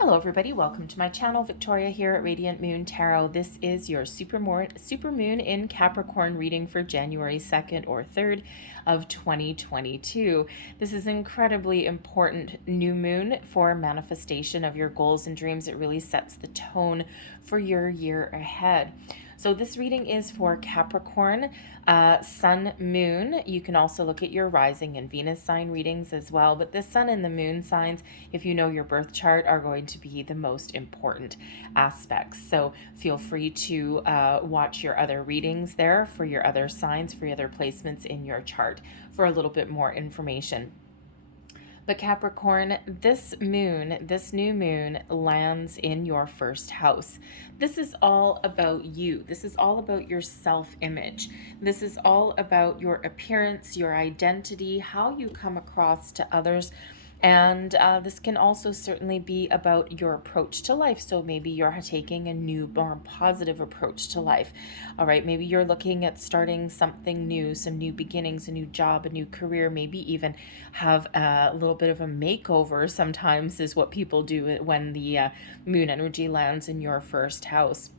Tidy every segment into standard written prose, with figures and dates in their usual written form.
Hello everybody, welcome to my channel. Victoria here at Radiant Moon Tarot. This is your super moon in Capricorn reading for January 2nd or 3rd of 2022. This is incredibly important new moon for manifestation of your goals and dreams. It really sets the tone for your year ahead. So this reading is for Capricorn, Sun, Moon. You can also look at your rising and Venus sign readings as well. But the Sun and the Moon signs, if you know your birth chart, are going to be the most important aspects. So feel free to watch your other readings there for your other signs, for your other placements in your chart for a little bit more information. But Capricorn, this new moon lands in your first house. This is all about you. This is all about your self-image. This is all about your appearance, your identity, how you come across to others. And this can also certainly be about your approach to life. So maybe you're taking a new, more positive approach to life. All right, maybe you're looking at starting something new, some new beginnings, a new job, a new career, maybe even have a little bit of a makeover sometimes is what people do when the moon energy lands in your first house.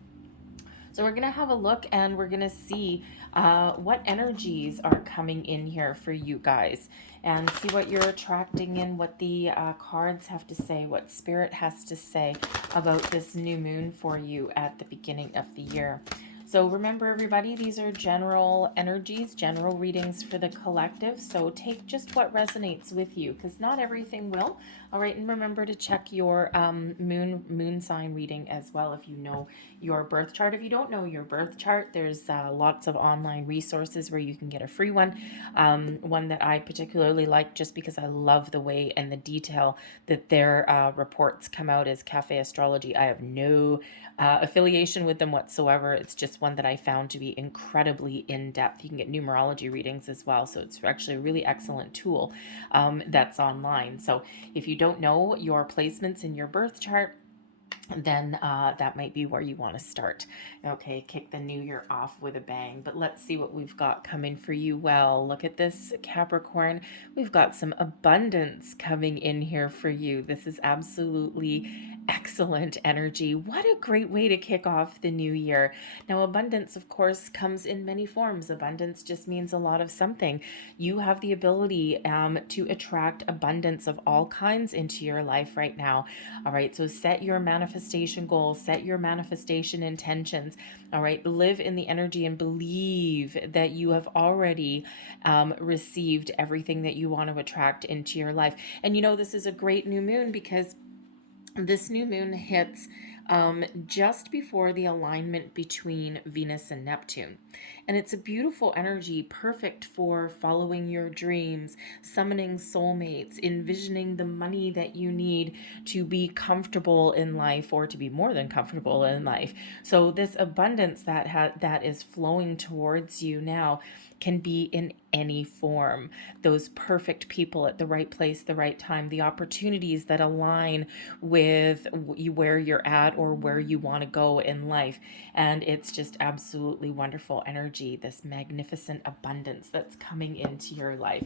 So we're going to have a look and we're going to see what energies are coming in here for you guys and see what you're attracting in, what the cards have to say, what Spirit has to say about this new moon for you at the beginning of the year. So remember everybody, these are general energies, general readings for the collective. So take just what resonates with you because not everything will. All right, and remember to check your moon sign reading as well if you know your birth chart. If you don't know your birth chart, there's lots of online resources where you can get a free one. One that I particularly like just because I love the way and the detail that their reports come out is Cafe Astrology. I have no affiliation with them whatsoever. It's just one that I found to be incredibly in-depth. You can get numerology readings as well, so it's actually a really excellent tool that's online. So if you don't know your placements in your birth chart, then that might be where you want to start. Okay, kick the new year off with a bang. But let's see what we've got coming for you. Well, look at this, Capricorn. We've got some abundance coming in here for you. This is absolutely excellent energy. What a great way to kick off the new year. Now, abundance, of course, comes in many forms. Abundance just means a lot of something. You have the ability to attract abundance of all kinds into your life right now. All right, so set your manifestation goals, set your manifestation intentions. All right, live in the energy and believe that you have already received everything that you want to attract into your life. And you know, this is a great new moon because this new moon hits just before the alignment between Venus and Neptune. And it's a beautiful energy, perfect for following your dreams, summoning soulmates, envisioning the money that you need to be comfortable in life or to be more than comfortable in life. So this abundance that is flowing towards you now can be in any form. Those perfect people at the right place, the right time, the opportunities that align with where you're at or where you want to go in life. And it's just absolutely wonderful energy, this magnificent abundance that's coming into your life.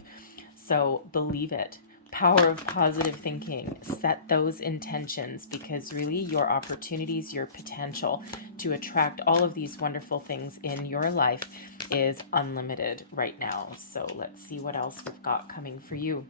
So believe it. Power of positive thinking. Set those intentions because really your opportunities, your potential to attract all of these wonderful things in your life is unlimited right now. So let's see what else we've got coming for you.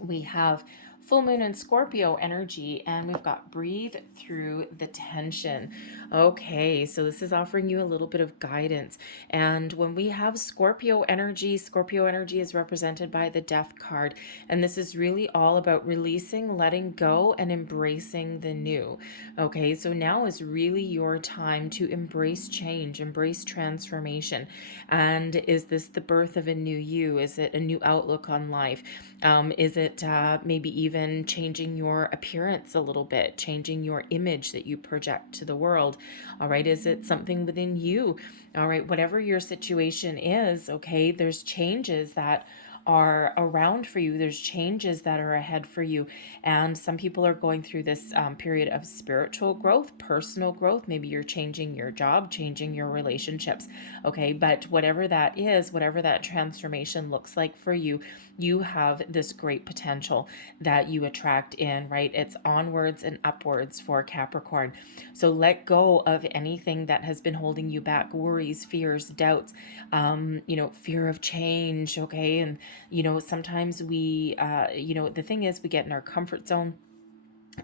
We have full moon and Scorpio energy, and we've got breathe through the tension. Okay, so this is offering you a little bit of guidance. And when we have Scorpio energy is represented by the Death card. And this is really all about releasing, letting go, and embracing the new. Okay, so now is really your time to embrace change, embrace transformation. And is this the birth of a new you? Is it a new outlook on life? Is it maybe even changing your appearance a little bit, changing your image that you project to the world? All right, is it something within you? All right, whatever your situation is, okay, there's changes that are around for you. There's changes that are ahead for you. And some people are going through this period of spiritual growth, personal growth. Maybe you're changing your job, changing your relationships. Okay. But whatever that is, whatever that transformation looks like for you, you have this great potential that you attract in, right? It's onwards and upwards for Capricorn. So let go of anything that has been holding you back, worries, fears, doubts, fear of change. Okay. And, sometimes we, the thing is we get in our comfort zone,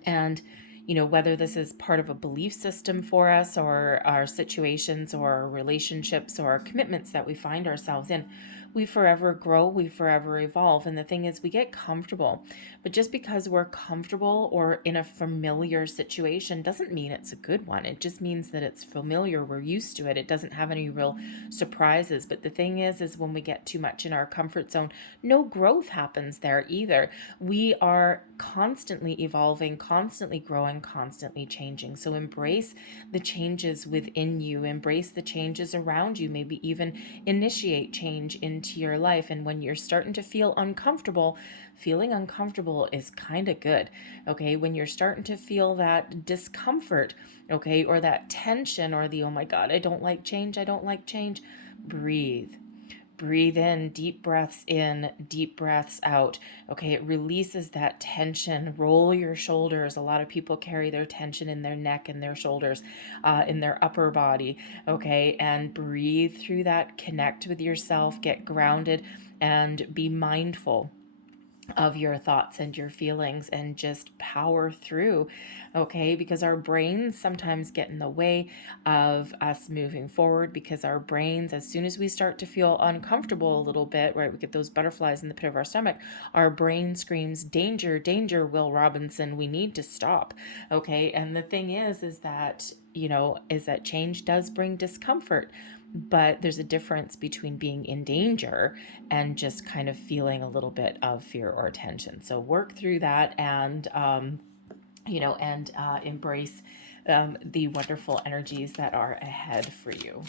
and whether this is part of a belief system for us, or our situations or our relationships or our commitments that we find ourselves in, we forever grow, we forever evolve. And the thing is, we get comfortable. But just because we're comfortable or in a familiar situation doesn't mean it's a good one. It just means that it's familiar. We're used to it. It doesn't have any real surprises. But the thing is when we get too much in our comfort zone, no growth happens there either. We are constantly evolving, constantly growing, constantly changing. So embrace the changes within you, embrace the changes around you, maybe even initiate change into your life. And when you're starting to feel uncomfortable, feeling uncomfortable is kind of good. Okay. When you're starting to feel that discomfort, okay, or that tension, or the, oh my God, I don't like change, breathe. Breathe in, deep breaths in, deep breaths out. Okay, it releases that tension. Roll your shoulders. A lot of people carry their tension in their neck and their shoulders, in their upper body. Okay, and breathe through that. Connect with yourself, get grounded, and be mindful of your thoughts and your feelings, and just power through. Okay, because our brains sometimes get in the way of us moving forward, because our brains, as soon as we start to feel uncomfortable a little bit, right, we get those butterflies in the pit of our stomach, our brain screams, danger, danger, Will Robinson, we need to stop. Okay, and the thing is that change does bring discomfort. But there's a difference between being in danger and just kind of feeling a little bit of fear or tension. So work through that, and embrace the wonderful energies that are ahead for you.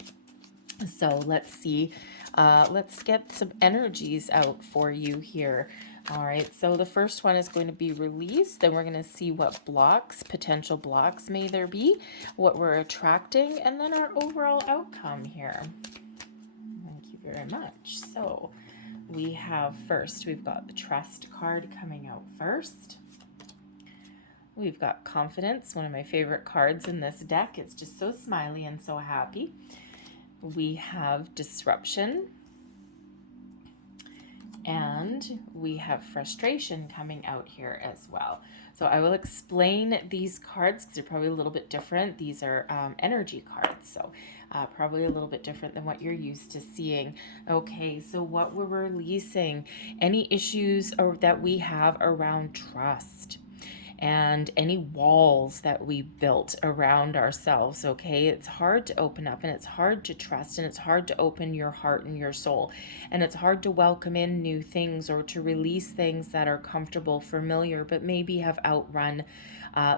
So let's see. Let's get some energies out for you here. All right, so the first one is going to be release. Then we're going to see what blocks, potential blocks may there be, what we're attracting, and then our overall outcome here. Thank you very much. So we have first, we've got the trust card coming out first. We've got confidence, one of my favorite cards in this deck. It's just so smiley and so happy. We have disruption. And we have frustration coming out here as well. So I will explain these cards because they're probably a little bit different. These are energy cards, so probably a little bit different than what you're used to seeing. Okay, so what we're releasing, any issues that we have around trust, and any walls that we built around ourselves. Okay, it's hard to open up, and it's hard to trust, and it's hard to open your heart and your soul, and it's hard to welcome in new things, or to release things that are comfortable, familiar, but maybe have outrun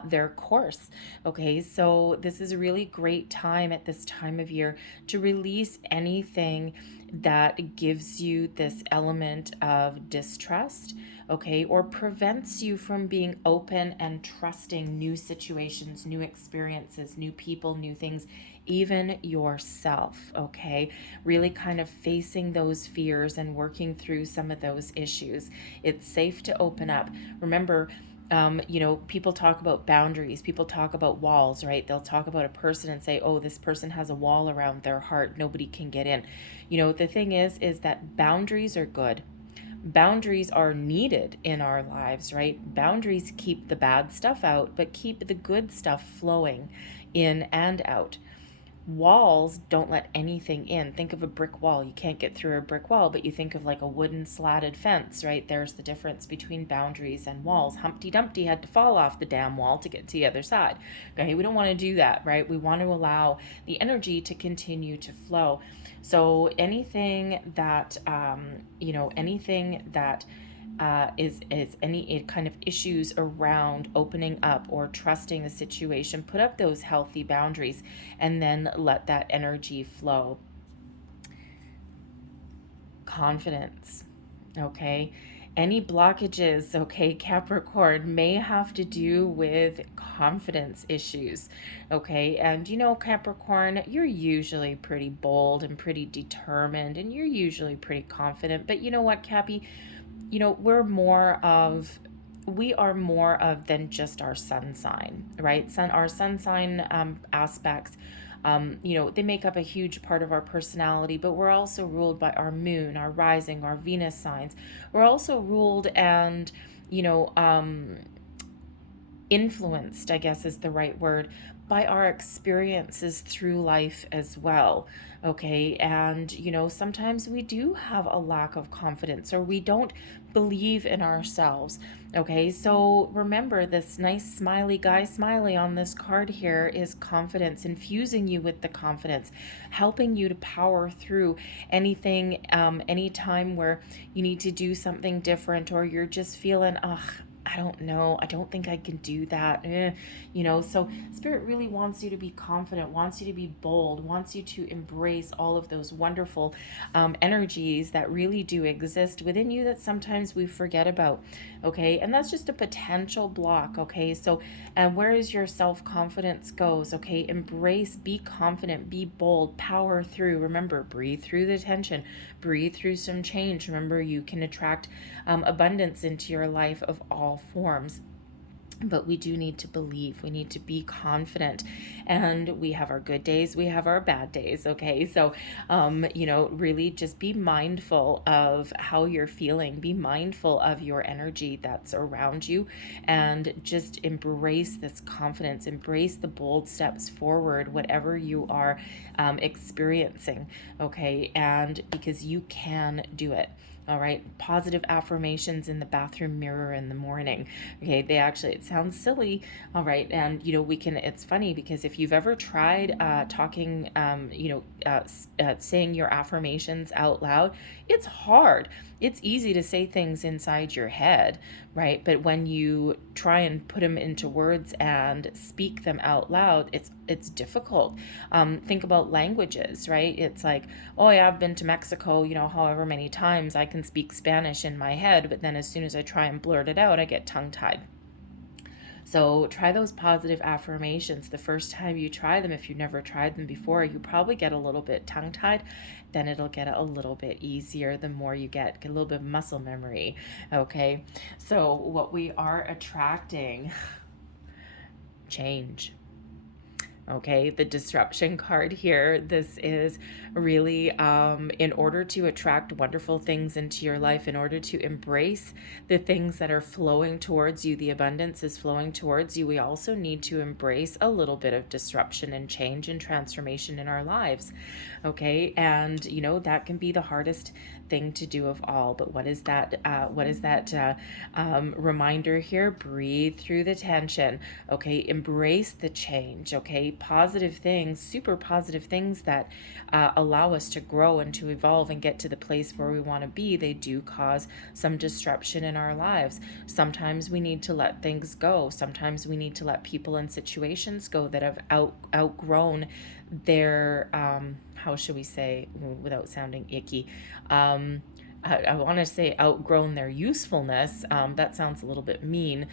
their course. Okay, so this is a really great time at this time of year to release anything that gives you this element of distrust, okay, or prevents you from being open and trusting new situations, new experiences, new people, new things, even yourself, okay? Really kind of facing those fears and working through some of those issues. It's safe to open up. Remember, people talk about boundaries, people talk about walls, right? They'll talk about a person and say, oh, this person has a wall around their heart, nobody can get in. The thing is that boundaries are good. Boundaries are needed in our lives, right? Boundaries keep the bad stuff out, but keep the good stuff flowing in and out. Walls don't let anything in. Think of a brick wall. You can't get through a brick wall, but you think of like a wooden slatted fence, right? There's the difference between boundaries and walls. Humpty Dumpty had to fall off the damn wall to get to the other side. Okay, we don't want to do that, right? We want to allow the energy to continue to flow. So anything that, is any kind of issues around opening up or trusting the situation, put up those healthy boundaries and then let that energy flow. Confidence. okay? Any blockages, okay, Capricorn, may have to do with confidence issues, okay? And you know, Capricorn, you're usually pretty bold and pretty determined, and you're usually pretty confident. But you know what, Cappy? You know, we are more of than just our sun sign, right? Our sun sign aspects, you know, they make up a huge part of our personality, but we're also ruled by our moon, our rising, our Venus signs. We're also ruled and, you know, influenced, I guess is the right word, by our experiences through life as well. Okay. And, you know, sometimes we do have a lack of confidence or we don't believe in ourselves. Okay. So remember, this nice smiley guy smiley on this card here is confidence, infusing you with the confidence, helping you to power through anything, any time where you need to do something different or you're just feeling, ugh, I don't know. I don't think I can do that. You know, so Spirit really wants you to be confident, wants you to be bold, wants you to embrace all of those wonderful energies that really do exist within you that sometimes we forget about. Okay. And that's just a potential block. Okay. So, where is your self confidence goes? Okay. Embrace, be confident, be bold, power through. Remember, breathe through the tension, breathe through some change. Remember, you can attract abundance into your life of all forms. But we do need to believe, we need to be confident, and we have our good days, we have our bad days. Okay. So, you know, really just be mindful of how you're feeling, be mindful of your energy that's around you, and just embrace this confidence, embrace the bold steps forward, whatever you are experiencing. Okay. And because you can do it. All right. Positive affirmations in the bathroom mirror in the morning. Okay. They actually, it sounds silly. All right. And, you know, it's funny because if you've ever tried talking, saying your affirmations out loud, it's hard. It's easy to say things inside your head, right? But when you try and put them into words and speak them out loud, it's difficult. Think about languages, right? It's like, oh yeah, I've been to Mexico, you know, however many times. I can speak Spanish in my head, but then as soon as I try and blurt it out, I get tongue-tied. So try those positive affirmations. The first time you try them, if you've never tried them before, you probably get a little bit tongue-tied. Then it'll get a little bit easier the more you get a little bit of muscle memory. Okay. So what we are attracting, change. Okay, the disruption card here, this is really in order to attract wonderful things into your life, in order to embrace the things that are flowing towards you, the abundance is flowing towards you, we also need to embrace a little bit of disruption and change and transformation in our lives. Okay, and you know, that can be the hardest thing to do of all. But what is that reminder here? Breathe through the tension. Okay, embrace the change. Okay, positive things, super positive things that allow us to grow and to evolve and get to the place where we want to be. They do cause some disruption in our lives. Sometimes we need to let things go. Sometimes we need to let people and situations go that have outgrown their how should we say, without sounding icky, I want to say outgrown their usefulness. That sounds a little bit mean.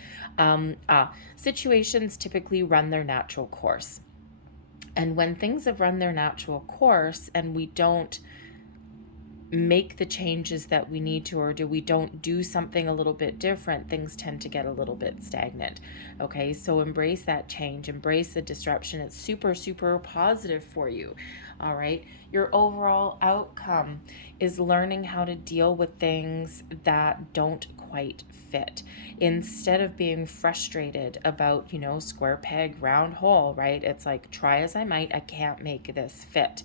Situations typically run their natural course. And when things have run their natural course and we don't make the changes that we need to, or we don't do something a little bit different, things tend to get a little bit stagnant. Okay, so embrace that change, embrace the disruption. It's super, super positive for you. All right, your overall outcome is learning how to deal with things that don't quite fit, instead of being frustrated about, you know, square peg round hole, right? It's like, try as I might, I can't make this fit.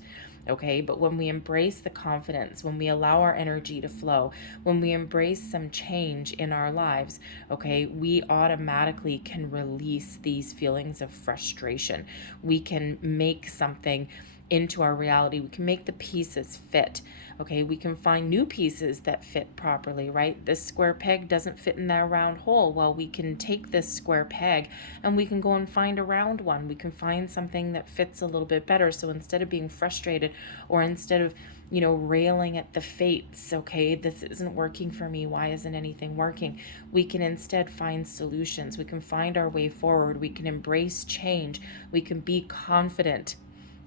Okay, but when we embrace the confidence, when we allow our energy to flow, when we embrace some change in our lives, okay, we automatically can release these feelings of frustration. We can make something into our reality. We can make the pieces fit. Okay, we can find new pieces that fit properly, right? This square peg doesn't fit in that round hole. Well, we can take this square peg and we can go and find a round one. We can find something that fits a little bit better. So instead of being frustrated, or instead of, you know, railing at the fates, okay, this isn't working for me, why isn't anything working? We can instead find solutions. We can find our way forward. We can embrace change. We can be confident,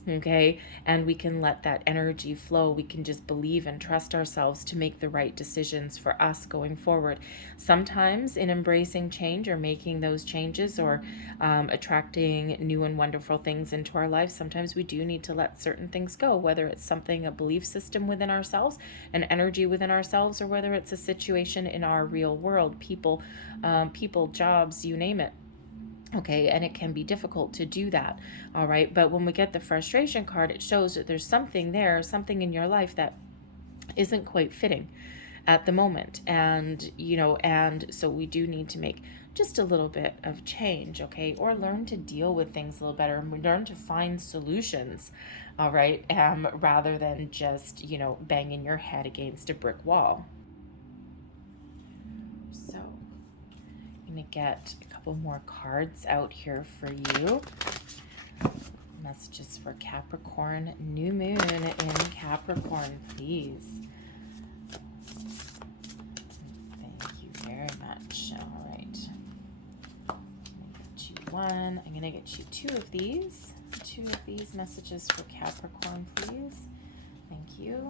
okay, and we can let that energy flow. We can just believe and trust ourselves to make the right decisions for us going forward. Sometimes in embracing change, or making those changes, or attracting new and wonderful things into our lives, sometimes we do need to let certain things go, whether it's something, a belief system within ourselves, an energy within ourselves, or whether it's a situation in our real world, people, jobs, you name it. Okay, and it can be difficult to do that, all right? But when we get the frustration card, it shows that there's something there, something in your life that isn't quite fitting at the moment. And, you know, and so we do need to make just a little bit of change, okay? Or learn to deal with things a little better, and we learn to find solutions, all right? Rather than just, you know, banging your head against a brick wall. So I'm gonna get a couple more cards out here for you. Messages for Capricorn, new moon in Capricorn, please. Thank you very much. All right. I'm gonna get you one. I'm gonna get you two of these. Two of these messages for Capricorn, please. Thank you.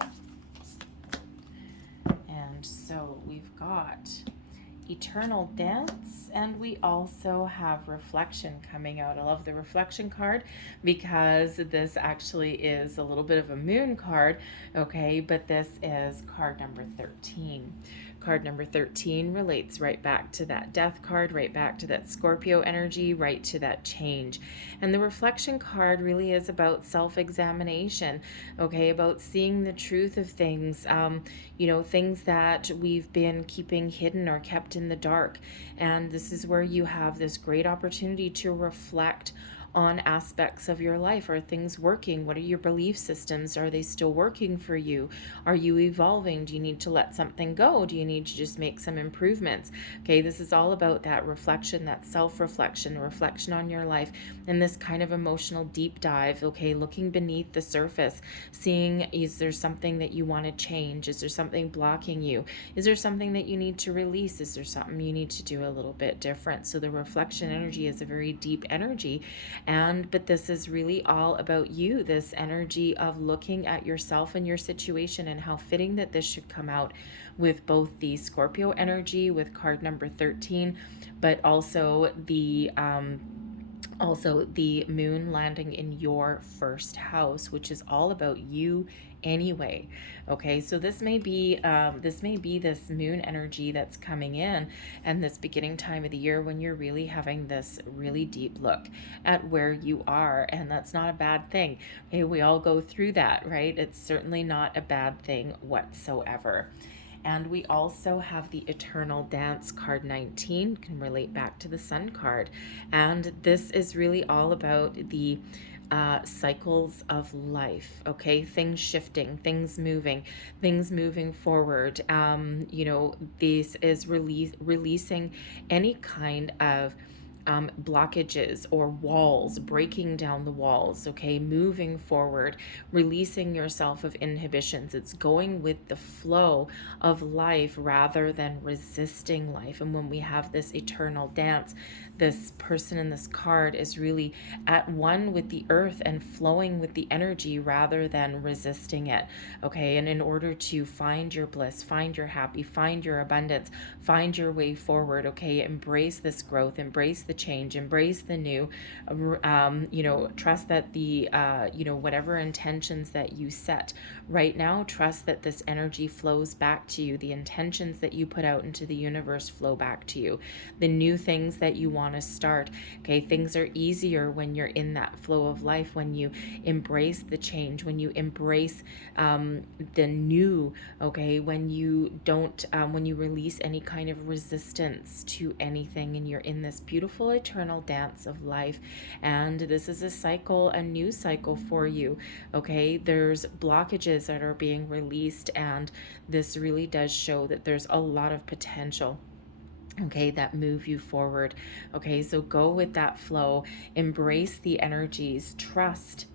And so we've got Eternal Dance, and we also have Reflection coming out. I love the Reflection card because this actually is a little bit of a moon card, okay, but this is card number 13. Card number 13 relates right back to that death card, right back to that Scorpio energy, right to that change. And the Reflection card really is about self-examination, okay, about seeing the truth of things, you know, things that we've been keeping hidden or kept in the dark. And this is where you have this great opportunity to reflect on aspects of your life. Are things working? What are your belief systems? Are they still working for you? Are you evolving? Do you need to let something go? Do you need to just make some improvements? Okay, this is all about that reflection, that self-reflection, reflection on your life, and this kind of emotional deep dive, okay, looking beneath the surface, seeing, is there something that you want to change? Is there something blocking you? Is there something that you need to release? Is there something you need to do a little bit different? So the reflection energy is a very deep energy, but this is really all about you, this energy of looking at yourself and your situation, and how fitting that this should come out with both the Scorpio energy with card number 13, but also the moon landing in your first house, which is all about you anyway. Okay, so this may be this moon energy that's coming in, and this beginning time of the year when you're really having this really deep look at where you are, and that's not a bad thing. Okay, we all go through that, right? It's certainly not a bad thing whatsoever. And we also have the Eternal Dance card 19, can relate back to the Sun card. And this is really all about the cycles of life, okay? Things shifting, things moving forward. You know, this is releasing any kind of blockages or walls, breaking down the walls, okay, moving forward, releasing yourself of inhibitions. It's going with the flow of life rather than resisting life. And when we have this eternal dance, this person in this card is really at one with the earth and flowing with the energy rather than resisting it, okay? And in order to find your bliss, find your happy, find your abundance, find your way forward, okay, embrace this growth, embrace the change, embrace the new, you know, trust that the, you know, whatever intentions that you set right now, trust that this energy flows back to you. The intentions that you put out into the universe flow back to you. The new things that you want want to start. Okay, things are easier when you're in that flow of life, when you embrace the change, when you embrace the new. Okay, when you don't, when you release any kind of resistance to anything, and you're in this beautiful eternal dance of life. And this is a cycle, a new cycle for you. Okay, there's blockages that are being released, and this really does show that there's a lot of potential, okay, that move you forward. Okay, so go with that flow, embrace the energies, trust,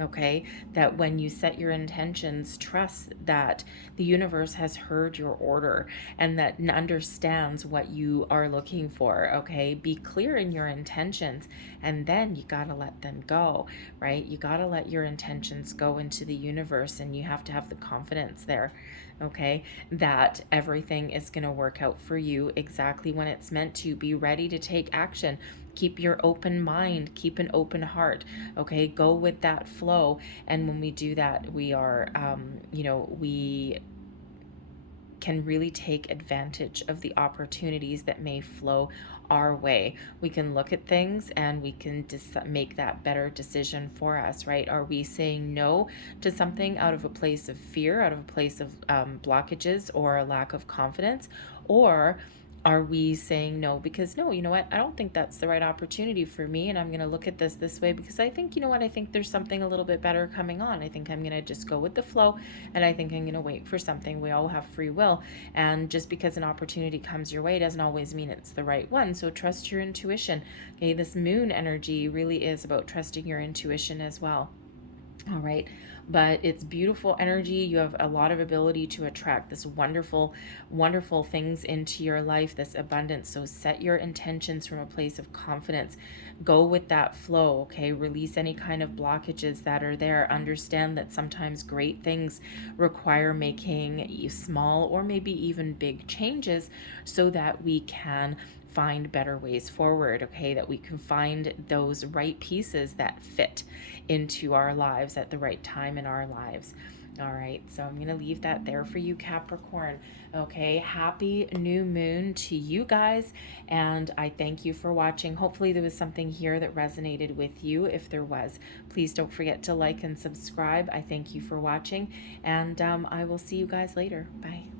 okay, that when you set your intentions, trust that the universe has heard your order and that understands what you are looking for. Okay, be clear in your intentions, and then you got to let them go, right? You got to let your intentions go into the universe, and you have to have the confidence there, okay, that everything is going to work out for you exactly when it's meant to. Be ready to take action. Keep your open mind, keep an open heart, okay? Go with that flow. And when we do that, we are, we can really take advantage of the opportunities that may flow our way. We can look at things and we can make that better decision for us, right? Are we saying no to something out of a place of fear, out of a place of blockages or a lack of confidence? Or are we saying no because, no, you know what, I don't think that's the right opportunity for me, and I'm going to look at this way because I think, you know what, I think there's something a little bit better coming on. I think I'm going to just go with the flow, and I think I'm going to wait for something. We all have free will, and just because an opportunity comes your way doesn't always mean it's the right one. So trust your intuition. Okay, this moon energy really is about trusting your intuition as well. All right, but it's beautiful energy. You have a lot of ability to attract this wonderful, wonderful things into your life, this abundance. So set your intentions from a place of confidence. Go with that flow, okay? Release any kind of blockages that are there. Understand that sometimes great things require making small or maybe even big changes so that we can find better ways forward, okay? That we can find those right pieces that fit into our lives at the right time in our lives. All right, so I'm going to leave that there for you, Capricorn. Okay, happy new moon to you guys, and I thank you for watching. Hopefully there was something here that resonated with you. If there was, please don't forget to like and subscribe. I thank you for watching, and I will see you guys later. Bye.